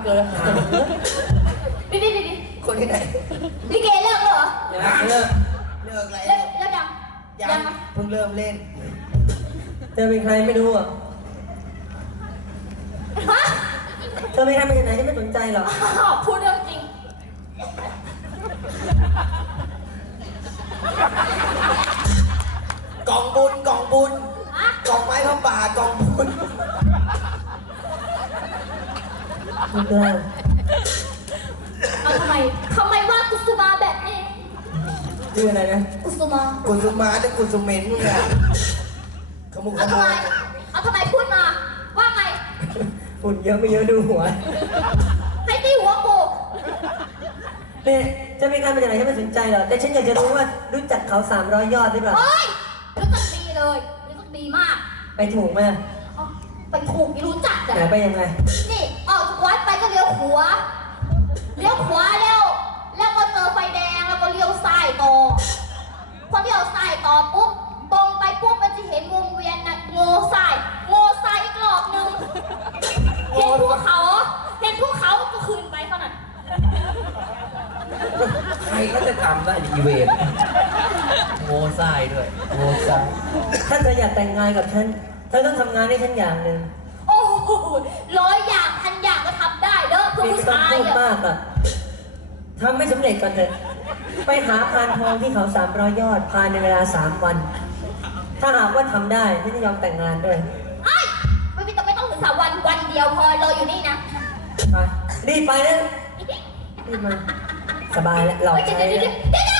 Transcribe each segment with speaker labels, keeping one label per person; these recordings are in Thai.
Speaker 1: เลยหา
Speaker 2: ดิ
Speaker 1: คนที่ไหน
Speaker 2: ลิเกเลิกเหรอ
Speaker 1: เลิกอะไร
Speaker 2: เลิกยัง
Speaker 1: เพิ่งเริ่มเล่น
Speaker 3: เธอเป็นใครไม่รู้อ่ะ
Speaker 2: ฮะ
Speaker 3: เธอเป็นใครมาจากไหนที่ไม่สนใจหรอ
Speaker 2: พูดเรื่องจริง
Speaker 1: กองบุญกองไม้พระป่ากองบุญ
Speaker 3: ไม่กล้า
Speaker 2: ทำไมว่ากุสุมาแบบนี้
Speaker 3: ชื่ออะไรนะ
Speaker 2: กุสุมา
Speaker 1: ได้กุสุเมนมึงอะขมุกขมัว
Speaker 2: ทำไมพูดมาว่าไง
Speaker 3: ฝุ่นเยอะไม่เยอะดูหัว
Speaker 2: ให้ตีหัวกู
Speaker 3: เนี่ยจะเป็นใครมาจากไหนที่ไม่สนใจหรอแต่ฉันอยากจะรู้ว่ารู้จักเขา300 ยอดหรือเปล่า
Speaker 2: เฮ้ยรู้จักดีเลยรู้จักดีมาก
Speaker 3: ไปถูกไหม
Speaker 2: ไปถูกไม่รู้จัก
Speaker 3: ไหนไปยังไง
Speaker 2: นี่ออกจากวัดไปก็เลี้ยวขวาแล้วก็เจอไฟแดงแล้วก็เลี้ยวซ้ายต่อพอเลี้ยวซ้ายต่อปุ๊บตรงไปปุ๊บมันจะเห็นวงเวียนนะโง่ซ้ายอีกรอบนึงเห็นภูเขาก็ขึ้นไปเท่านั้น
Speaker 1: ใครก็จะทำได้อีเวนต์โง่ซ้ายด้วยโง่ซ้าย
Speaker 3: ถ้าเธออยากแต่งงานกับฉันเธอต้องทำงานให้ฉันอย่างหนึ่ง
Speaker 2: โอ้โห100 อย่าง1,000 อย่างก็ทำได้เด้อเพื่อผู้ชาย
Speaker 3: มากอะทำไม่สำเร็จกันเถอะไปหาพานทองที่เขา300 ยอดภายในเวลา3 วันถ้าหากว่าทำได้ฉันจะยอมแต่งงานด้วย
Speaker 2: ไม่ต้องถึง3 วันวันเดียวพอรออยู่นี่นะ
Speaker 3: ไปรีบไปนะรีบมาสบายแล้วหลอกใช้แล้ว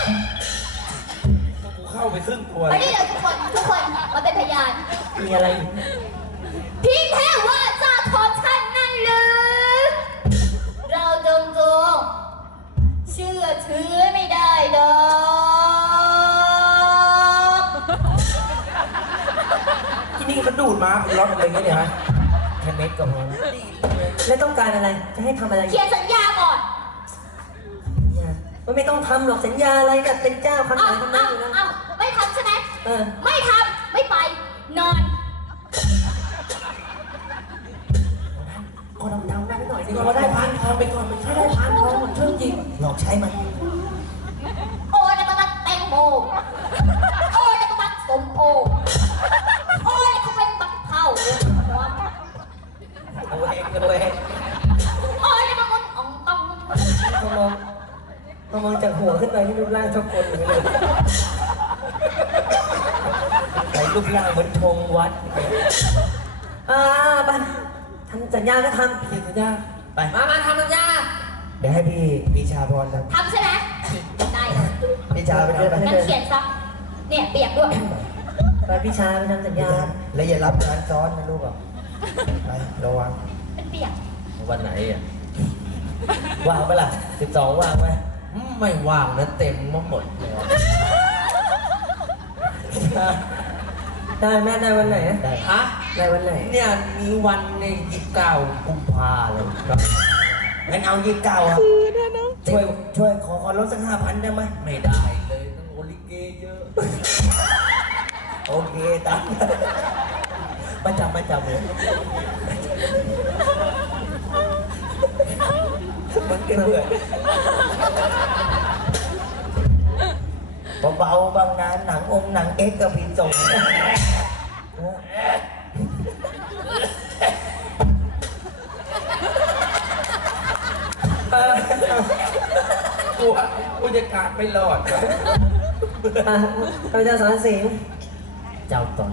Speaker 1: กูเข้าไปครึ่งตัว
Speaker 2: ไปนี่เดี๋ยวทุกคนมาเป็นพยาน
Speaker 3: มีอะไร
Speaker 2: พี่แท้ว่าจะทอนฉันนั่นหรือเราจงเชื่อถือไม่ได้ดอก
Speaker 1: ที่นี่มันดูดมาเป็นรถอะไรเงี้ยเนี่ยฮะแค่เม็ดก็พอ
Speaker 3: แล้วต้องการอะไรจะให้ทำอะไร
Speaker 2: เขียนสัญญาก่อน
Speaker 3: มันไม่ต้องทำหรอกสัญญาอะไรแต่เป็นเจ้าคำไหนทำได้อยู่
Speaker 2: นะไม่ทำใช่ไหมไม่ทำไม่ไปนอน
Speaker 3: ก็ต้องเดาได้หน่อยสิ
Speaker 1: เราได้พันทองไปก่อนไม่ใช่ได้พันทองมันช่วยจริงลองใช้มัน
Speaker 2: โอ้ยจะมาแตงโมโอ้ยจะมาสมโอโอ้ยเขาเป็นบักเผา
Speaker 1: เอาเองกันเลย
Speaker 2: โอ้ยจะมางุนอ่องต้อง
Speaker 3: มองจากหัวขึ้นไปที่รูปร่างชอบคนอย่างนี้เลย
Speaker 1: ไอ้รูปร่างเหมือนธงวัด
Speaker 3: บ้านทำสัญญาก็ทำ
Speaker 1: สัญญาไป
Speaker 3: มาทำสัญญา
Speaker 1: เดี๋ยวให้พี่ปีชาพร
Speaker 2: ทำใช่ไหมได้เลย
Speaker 1: ปีชาไปด้วย
Speaker 2: งั้นเขียนซับเนี่ยเปียกด้วย
Speaker 3: ไปพี่ชาไปทำสัญญา
Speaker 1: แล้วอย่ารับงานซ้อนนะลูกอ่ะไประวัง
Speaker 2: เป็นเปียก
Speaker 1: วันไหนอ่ะว่างไหมล่ะ12ว่างไหมไม่ว่างนะเต็มหมดเลย
Speaker 3: ได้แม่ได้วันไหน
Speaker 1: ได้ฮะ
Speaker 3: ได้วันไหน
Speaker 1: เนี่ยมีวันใน29 กุมภาเลยครับงั้นเอา29ครับช่วยขอลดสัก5,000ได้ไหมไม่ได้เลยต้องโอลิเกเยอะโอเคตามประจำเลยมันเบื่อเบาๆบางนานหนังหนังเอ็กกับพี่ส่งกูจะขาดไม่รอด
Speaker 3: เราจะสอนสิง
Speaker 1: เจ้าตน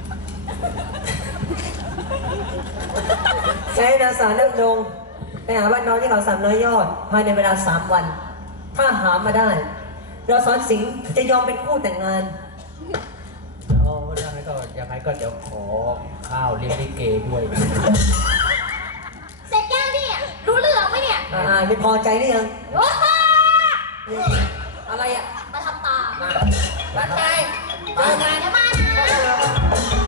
Speaker 3: ใช้นาสารดำดงไปหาบ้านน้องที่เขา300 ยอดภายในเวลา3 วันถ้าหามาได้เราสอนสิงจะยอมเป็นคู่แต่งงาน
Speaker 1: แล้วยังไงก็เดี๋ยวขอข้าวเลี้ยงลิเกด้วย
Speaker 2: เสร็จยังเนี่ยรู้เรื่องไหมเนี่ย
Speaker 3: ไม่พอใจหรือยัง
Speaker 2: อะไรอ่ะมาทำตา
Speaker 3: บ้านไง